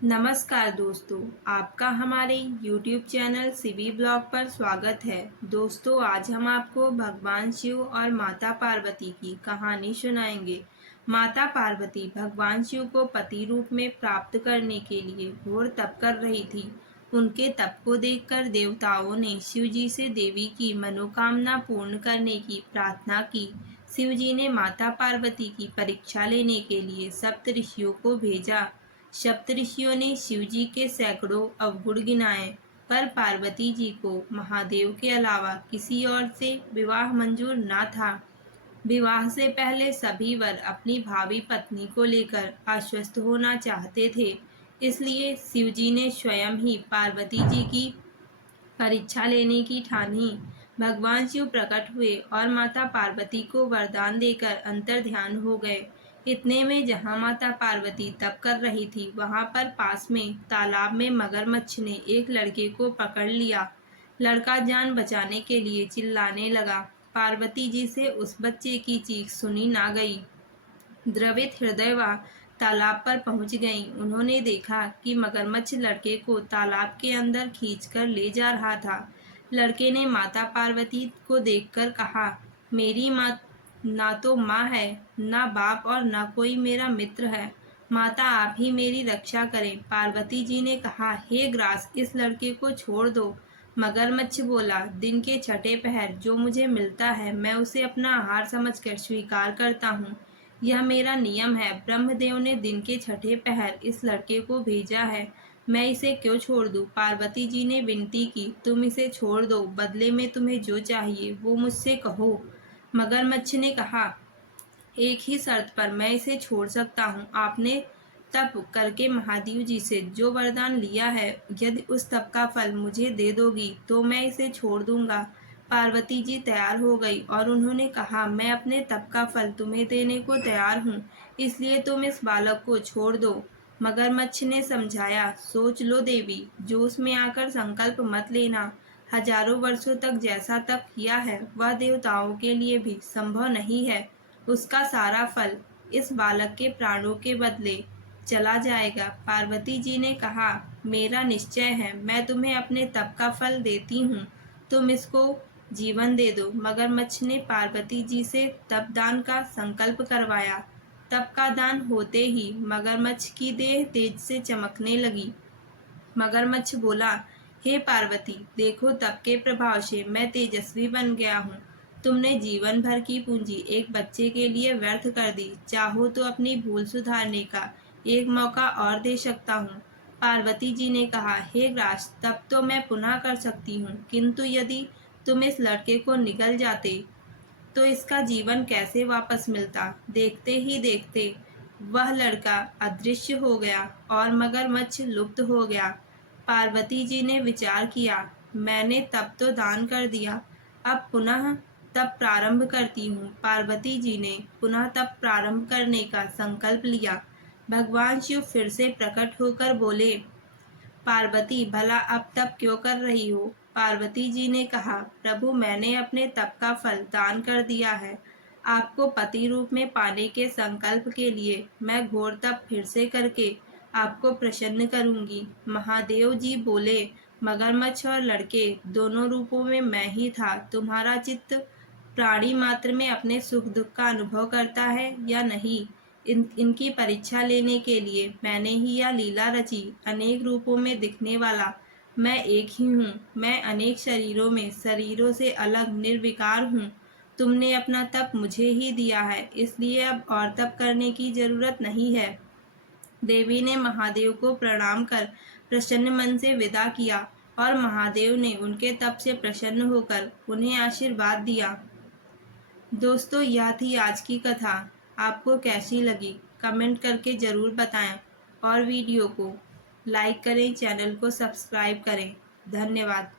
नमस्कार दोस्तों, आपका हमारे YouTube चैनल सीबी ब्लॉग पर स्वागत है। दोस्तों, आज हम आपको भगवान शिव और माता पार्वती की कहानी सुनाएंगे। माता पार्वती भगवान शिव को पति रूप में प्राप्त करने के लिए घोर तप कर रही थी। उनके तप को देखकर देवताओं ने शिव जी से देवी की मनोकामना पूर्ण करने की प्रार्थना की। शिव जी ने माता पार्वती की परीक्षा लेने के लिए सप्तऋषियों को भेजा। सप्तऋषियों ने शिव जी के सैकड़ों अवगुण गिनाए, पर पार्वती जी को महादेव के अलावा किसी और से विवाह मंजूर न था। विवाह से पहले सभी वर अपनी भावी पत्नी को लेकर आश्वस्त होना चाहते थे। इसलिए शिव जी ने स्वयं ही पार्वती जी की परीक्षा लेने की ठानी। भगवान शिव प्रकट हुए और माता पार्वती को वरदान देकर अंतर्ध्यान हो गए। इतने में जहाँ माता पार्वती तप कर रही थी, वहाँ पर पास में तालाब में मगरमच्छ ने एक लड़के को पकड़ लिया। लड़का जान बचाने के लिए चिल्लाने लगा। पार्वती जी से उस बच्चे की चीख सुनी ना गई। द्रवित हृदयवा तालाब पर पहुंच गईं। उन्होंने देखा कि मगरमच्छ लड़के को तालाब के अंदर खींचकर ले जा रहा था। लड़के ने माता पार्वती को देखकर कहा, मेरी माँ ना तो माँ है, ना बाप और ना कोई मेरा मित्र है। माता, आप ही मेरी रक्षा करें। पार्वती जी ने कहा, हे ग्रास, इस लड़के को छोड़ दो। मगरमच्छ बोला, दिन के छठे पहर जो मुझे मिलता है, मैं उसे अपना आहार समझकर स्वीकार करता हूँ। यह मेरा नियम है। ब्रह्मदेव ने दिन के छठे पहर इस लड़के को भेजा है। मैं इसे क्यों छोड़ दूं? पार्वती जी ने विनती की, तुम इसे छोड़ दो। बदले में तुम्हें जो चाहिए वो मुझसे कहो। मगरमच्छ ने कहा, एक ही शर्त पर मैं इसे छोड़ सकता हूँ। आपने तप करके महादेव जी से जो वरदान लिया है, यदि उस तप का फल मुझे दे दोगी तो मैं इसे छोड़ दूंगा। पार्वती जी तैयार हो गई और उन्होंने कहा, मैं अपने तप का फल तुम्हें देने को तैयार हूँ, इसलिए तुम इस बालक को छोड़ दो। मगरमच्छ ने समझाया, सोच लो देवी, जोश में आकर संकल्प मत लेना। हजारों वर्षों तक जैसा तप किया है वह देवताओं के लिए भी संभव नहीं है। उसका सारा फल इस बालक के प्राणों के बदले चला जाएगा। पार्वती जी ने कहा, मेरा निश्चय है, मैं तुम्हें अपने तप का फल देती हूँ, तुम इसको जीवन दे दो। मगरमच्छ ने पार्वती जी से तप दान का संकल्प करवाया। तप का दान होते ही मगरमच्छ की देह तेज से चमकने लगी। मगरमच्छ बोला, हे पार्वती, देखो तप के प्रभाव से मैं तेजस्वी बन गया हूँ। तुमने जीवन भर की पूंजी एक बच्चे के लिए व्यर्थ कर दी। चाहो तो अपनी भूल सुधारने का एक मौका और दे सकता हूँ। पार्वती जी ने कहा, हे ग्रास, तब तो मैं पुनः कर सकती हूँ, किंतु यदि तुम इस लड़के को निगल जाते तो इसका जीवन कैसे वापस मिलता। देखते ही देखते वह लड़का अदृश्य हो गया और मगरमच्छ लुप्त हो गया। पार्वती जी ने विचार किया, मैंने तब तो दान कर दिया, अब पुनः तप प्रारंभ करती हूँ। पार्वती जी ने पुनः तप प्रारंभ करने का संकल्प लिया। भगवान शिव फिर से प्रकट होकर बोले, पार्वती, भला अब तप क्यों कर रही हो? पार्वती जी ने कहा, प्रभु, मैंने अपने तप का फल दान कर दिया है। आपको पति रूप में पाने के संकल्प के लिए मैं घोर तप फिर से करके आपको प्रसन्न करूंगी। महादेव जी बोले, मगरमच्छ और लड़के दोनों रूपों में मैं ही था। तुम्हारा चित्त प्राणी मात्र में अपने सुख दुख का अनुभव करता है या नहीं, इनकी परीक्षा लेने के लिए मैंने ही यह लीला रची। अनेक रूपों में दिखने वाला मैं एक ही हूँ। मैं अनेक शरीरों से अलग निर्विकार हूँ। तुमने अपना तप मुझे ही दिया है, इसलिए अब और तप करने की जरूरत नहीं है। देवी ने महादेव को प्रणाम कर प्रसन्न मन से विदा किया और महादेव ने उनके तप से प्रसन्न होकर उन्हें आशीर्वाद दिया। दोस्तों, यह थी आज की कथा। आपको कैसी लगी कमेंट करके ज़रूर बताएं और वीडियो को लाइक करें, चैनल को सब्सक्राइब करें। धन्यवाद।